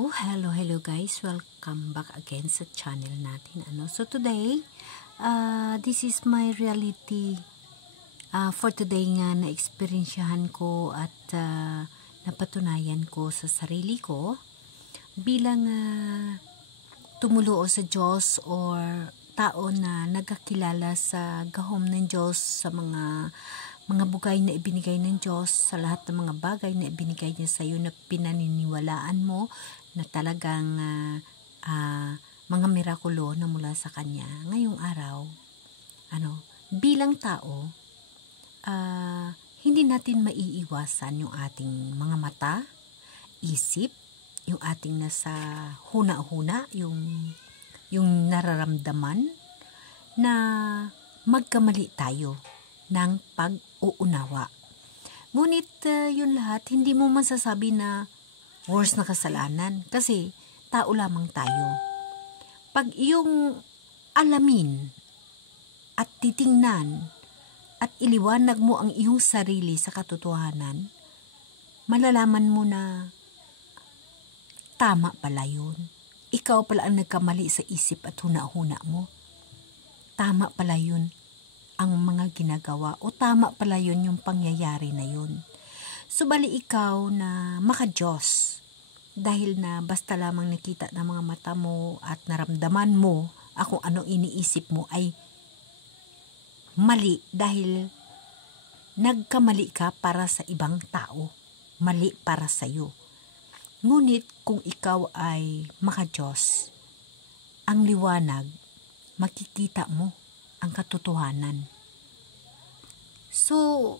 Oh, hello guys. Welcome back again sa channel natin. So today, this is my reality for today nga na-experiensyahan ko at napatunayan ko sa sarili ko bilang tumuluo sa Diyos or tao na nagkakilala sa gahom ng Diyos, sa mga bugay na ibinigay ng Diyos, sa lahat ng mga bagay na ibinigay niya sa iyo na pinaniniwalaan mo na talagang mga mirakulo na mula sa Kanya. Ngayong araw, bilang tao, hindi natin maiiwasan yung ating mga mata, isip, yung ating nasa huna-huna, yung nararamdaman na magkamali tayo ng pag-uunawa. Ngunit yun lahat, hindi mo masasabi na worse na kasalanan kasi tao lamang tayo. Pag iyong alamin at titingnan at iliwanag mo ang iyong sarili sa katotohanan, malalaman mo na tama pala yun. Ikaw pala ang nagkamali sa isip at huna-huna mo. Tama pala yun ang mga ginagawa o tama pala yun yung pangyayari na yun. Subali ikaw na maka-Diyos dahil na basta lamang nakita ng mga mata mo at naramdaman mo kung anong iniisip mo ay mali dahil nagkamali ka para sa ibang tao, mali para sa iyo. Ngunit kung ikaw ay maka-Diyos, ang liwanag, makikita mo ang katotohanan. So,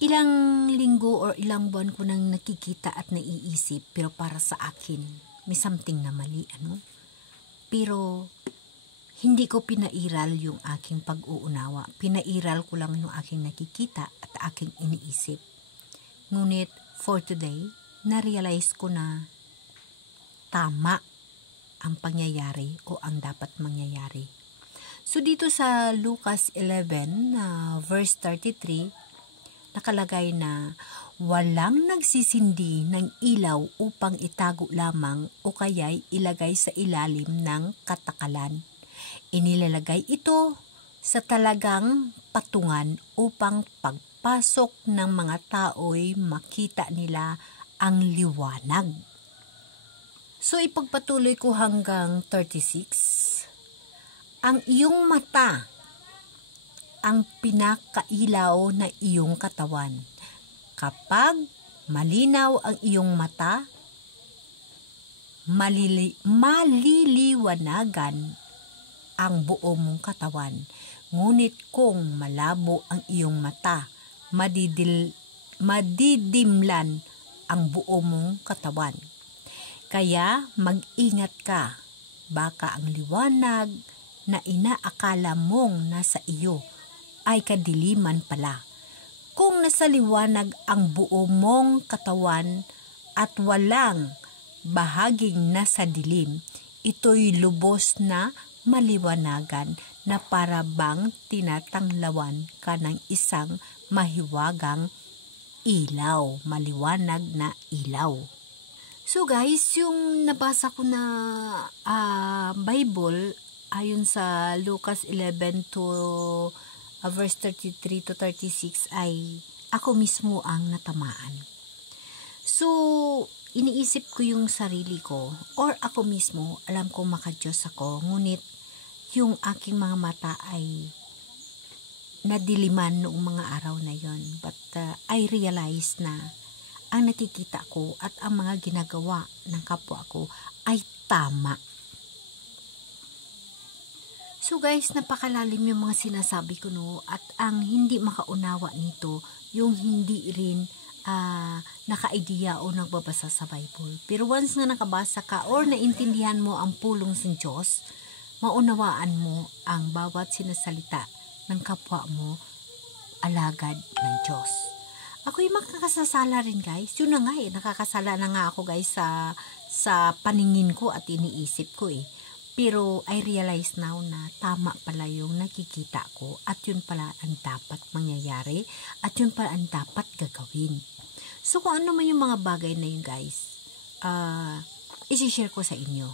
ilang linggo or ilang buwan ko nang nakikita at naiisip, pero para sa akin, may something na mali, Pero, hindi ko pinairal yung aking pag-uunawa. Pinairal ko lang yung aking nakikita at aking iniisip. Ngunit, for today, na-realize ko na tama ang pangyayari o ang dapat mangyayari. So, dito sa Lucas 11, verse 33, nakalagay na walang nagsisindi ng ilaw upang itago lamang o kaya'y ilagay sa ilalim ng katakalan. Inilalagay ito sa talagang patungan upang pagpasok ng mga tao'y makita nila ang liwanag. So, ipagpatuloy ko hanggang 36. Ang iyong mata ang pinakailaw na iyong katawan. Kapag malinaw ang iyong mata, maliliwanagan ang buo mong katawan. Ngunit kung malabo ang iyong mata, madidimlan ang buo mong katawan. Kaya mag-ingat ka, baka ang liwanag na inaakala mong nasa iyo ay kadiliman pala. Kung nasa liwanag ang buo mong katawan at walang bahaging nasa dilim, ito'y lubos na maliwanagan na para bang tinatanglawan ka ng isang mahiwagang ilaw, maliwanag na ilaw. So guys, yung nabasa ko na Bible ayon sa Lucas 11 to verse 33 to 36 ay ako mismo ang natamaan. So, iniisip ko yung sarili ko or ako mismo, alam ko maka-Diyos ako, ngunit yung aking mga mata ay nadiliman noong mga araw na yon. But I realized na ang nakikita ko at ang mga ginagawa ng kapwa ko ay tama. So guys, napakalalim yung mga sinasabi ko at ang hindi makaunawa nito, yung hindi rin naka-idea o nagbabasa sa Bible. Pero once nga nakabasa ka or naintindihan mo ang pulong ng Diyos, maunawaan mo ang bawat sinasalita ng kapwa mo, alagad ng Diyos. Ako'y makakasasala rin guys. Yun na nga nakakasala na nga ako guys sa paningin ko at iniisip ko Pero I realize now na tama pala yung nakikita ko at yun pala ang dapat mangyayari at yun pala ang dapat gagawin. So kung ano man yung mga bagay na yun guys, isi-share ko sa inyo.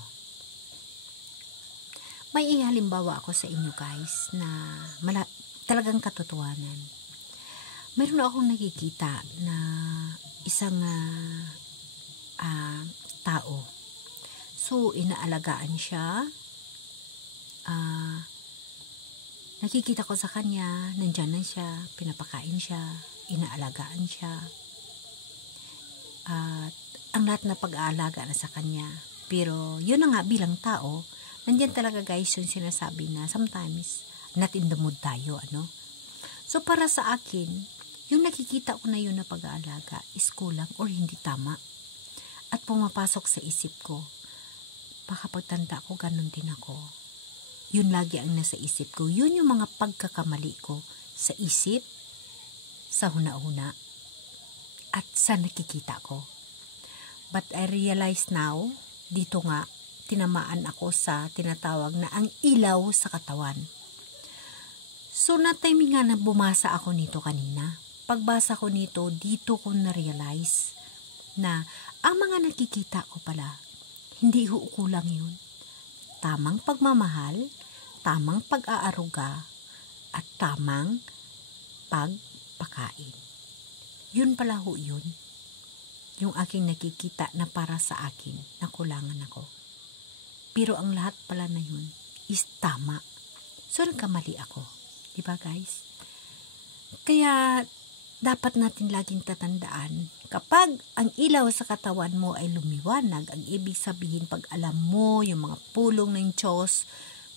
May halimbawa ako sa inyo guys na talagang katotohanan. Mayroon akong nakikita na isang tao. So, inaalagaan siya. Nakikita ko sa kanya, nandyan na siya, pinapakain siya, inaalagaan siya. At ang lahat na pag-aalaga na sa kanya. Pero, yun na nga bilang tao, nandyan talaga guys yung sinasabi na sometimes, not in the mood tayo, ano? So, para sa akin, yung nakikita ko na yun na pag-aalaga is kulang or hindi tama. At pumapasok sa isip ko, baka pagtanda ko, ganun din ako. Yun lagi ang nasa isip ko. Yun yung mga pagkakamali ko sa isip, sa huna-huna, at sa nakikita ko. But I realize now, dito nga, tinamaan ako sa tinatawag na ang ilaw sa katawan. So, na-timing nga na bumasa ako nito kanina. Pagbasa ko nito, dito ko na-realize na ang mga nakikita ko pala, hindi kulang yun. Tamang pagmamahal, tamang pag-aaruga, at tamang pagpakain. Yun pala ho yun. Yung aking nakikita na para sa akin, na kulangan ako. Pero ang lahat pala na yun is tama. So, nagkamali ako. Diba guys? Kaya, dapat natin laging tatandaan, kapag ang ilaw sa katawan mo ay lumiwanag, ang ibig sabihin pag alam mo yung mga pulong ng Diyos,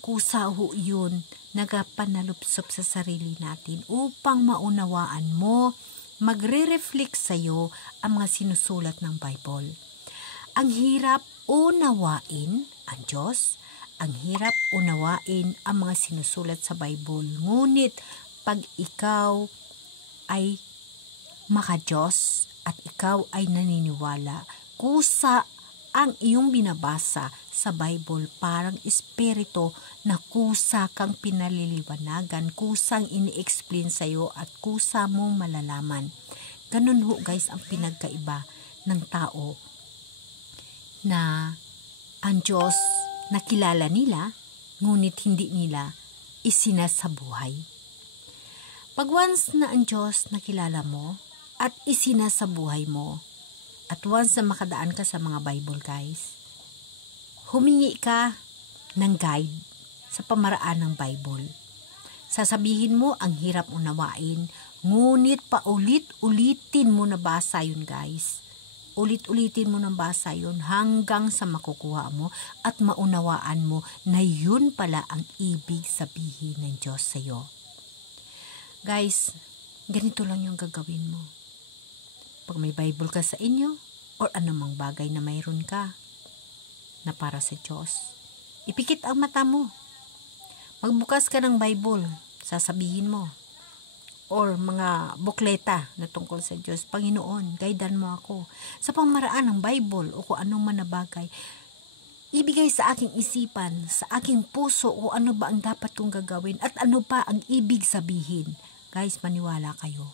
kusa ho yun, nagapanalupsop sa sarili natin upang maunawaan mo, magre-reflect sa'yo ang mga sinusulat ng Bible. Ang hirap unawain ang Diyos, ang hirap unawain ang mga sinusulat sa Bible. Ngunit pag ikaw ay maka-Diyos at ikaw ay naniniwala, kusa ang iyong binabasa sa Bible parang espiritu na kusa kang pinaliliwanagan, kusang ini-explain sa'yo at kusa mong malalaman. Ganun ho guys ang pinagkaiba ng tao na ang Diyos nakilala nila, ngunit hindi nila isinasabuhay. Pag once na ang Diyos nakilala mo at isinasabuhay mo, at once na makadaan ka sa mga Bible guys, humingi ka ng guide sa pamaraan ng Bible. Sasabihin mo ang hirap unawain, ngunit paulit-ulitin mo na basa yun guys. Ulit-ulitin mo ng basa yun hanggang sa makukuha mo at maunawaan mo na yun pala ang ibig sabihin ng Diyos sa iyo. Guys, ganito lang yung gagawin mo. Pag may Bible ka sa inyo or anumang bagay na mayroon ka na para sa Diyos, ipikit ang mata mo. Magbukas ka ng Bible, sasabihin mo, or mga bukleta na tungkol sa Diyos, Panginoon, guidean mo ako sa pamaraan ng Bible o kung anong man na bagay. Ibigay sa aking isipan, sa aking puso o ano ba ang dapat kong gagawin at ano pa ang ibig sabihin. Guys, maniwala kayo.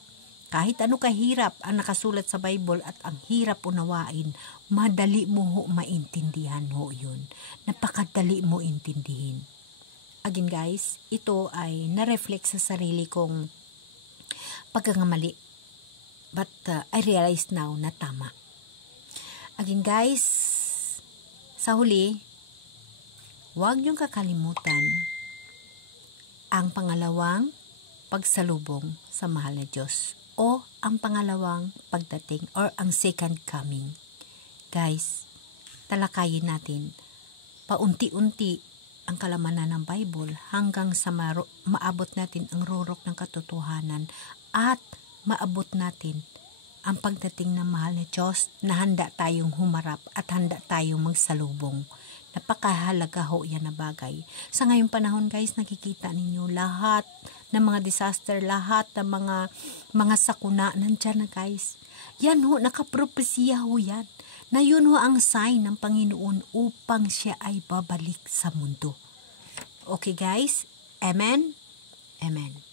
Kahit ano kahirap ang nakasulat sa Bible at ang hirap unawain, madali mo ho maintindihan ho yun. Napakadali mo intindihin. Again guys, ito ay na-reflect sa sarili kong pagkakamali. But I realize now na tama. Again guys, sa huli, huwag niyong kakalimutan ang pangalawang pagsalubong sa mahal na Diyos o ang pangalawang pagdating or ang second coming. Guys, talakayin natin paunti-unti ang kalamanan ng Bible hanggang sa maabot natin ang rurok ng katotohanan at maabot natin ang pagdating ng mahal na Diyos na handa tayong humarap at handa tayong magsalubong. Napakahalaga ho yan na bagay. Sa ngayong panahon guys, nakikita ninyo lahat ng mga disaster, lahat ng mga sakuna, nandyan na guys. Yan ho, nakapropesya ho yan. Na yun ho ang sign ng Panginoon upang siya ay babalik sa mundo. Okay guys? Amen? Amen.